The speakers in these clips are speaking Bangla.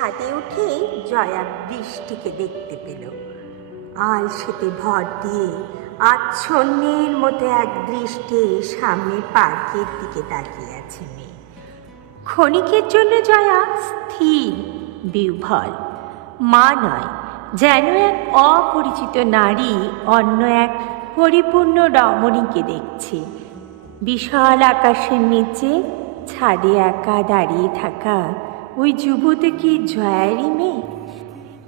ছাদে উঠে জয়া বৃষ্টিকে দেখতে পেল। আলসেতে ভর দিয়ে আচ্ছন্নের মতো এক দৃষ্টে সামনের পার্কের দিকে তাকিয়ে আছে মেয়ে। ক্ষণিকের জন্য জয়া স্থির বিহ্বল, মা নয়, যেন এক অপরিচিত নারী অন্য এক পরিপূর্ণ রমণীকে দেখছে। বিশাল আকাশের নিচে ছাদে একা দাঁড়িয়ে থাকা ওই যুবতী কি জয়ারই মেয়ে?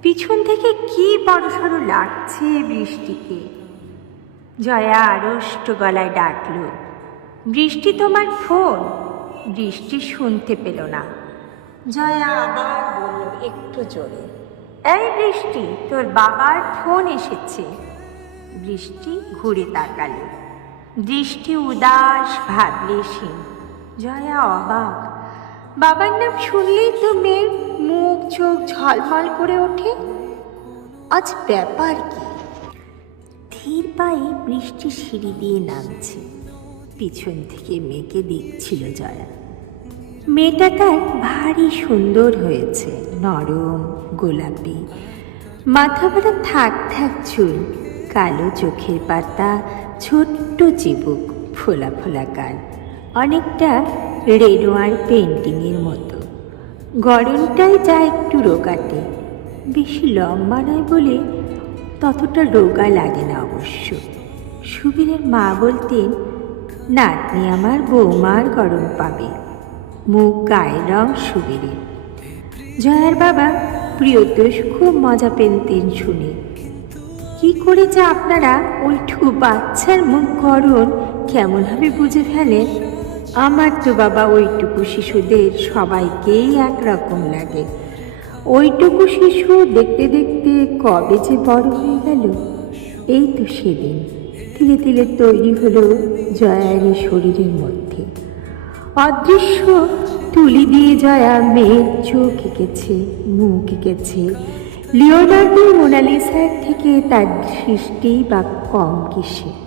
পিছন থেকে কি বড়সড় লাগছে বৃষ্টিকে। জয়া আড়ষ্ট গলায় ডাকল, বৃষ্টি, তোমার ফোন। বৃষ্টি শুনতে পেল না। জয়া আবার বলল একটু জোরে, এই বৃষ্টি, তোর বাবার ফোন এসেছে। বৃষ্টি ঘুরে তাকাল। দৃষ্টি উদাস, ভাবলেশীন। জয়া অবাক। বাবার নাম শুনলেই তো মেয়ের মুখ চোখ ঝলমল করে ওঠে। আজ ব্যাপার কি? ধীর পায়ে বৃষ্টি সিঁড়ি দিয়ে নামছে। পিছন থেকে মেয়েকে দেখছিল জয়া। মেয়েটা তার ভারী সুন্দর হয়েছে, নরম, গোলাপি, মাথা ভরা থাক থাক চুল, কালো চোখের পাতা, ছোট্ট চিবুক, ফোলা ফোলা কান, অনেকটা রেনোয়ার পেন্টিংয়ের মতো। গড়নটাই যা একটু রোগাটে, বেশি লম্বা নয় বলে ততটা রোগা লাগে না অবশ্য। সুবীরের মা বলতেন, নাতনি আমার বৌমার গরম পাবে। মুখ গায়ের রং সুবীরের। জয়ার বাবা প্রিয়তোষ খুব মজা পেতেন শুনে। কি করে যে আপনারা ওইটুকু বাচ্চার মুখ গড়ন কেমনভাবে বুঝে ফেলেন? আমার তো বাবা ওইটুকু শিশুদের সবাইকেই একরকম লাগে। ওইটুকু শিশু দেখতে দেখতে কবে যে বড় হয়ে গেল। এই তো সেদিন ধীরে ধীরে তৈরি হলো জয়ার শরীরের মধ্যে। অদৃশ্য তুলি দিয়ে জয়া মেয়ের চোখ এঁকেছে, মুখ এঁকেছে। লিওনার্দো মোনালিসার থেকে তার সৃষ্টি বা কম কিসে।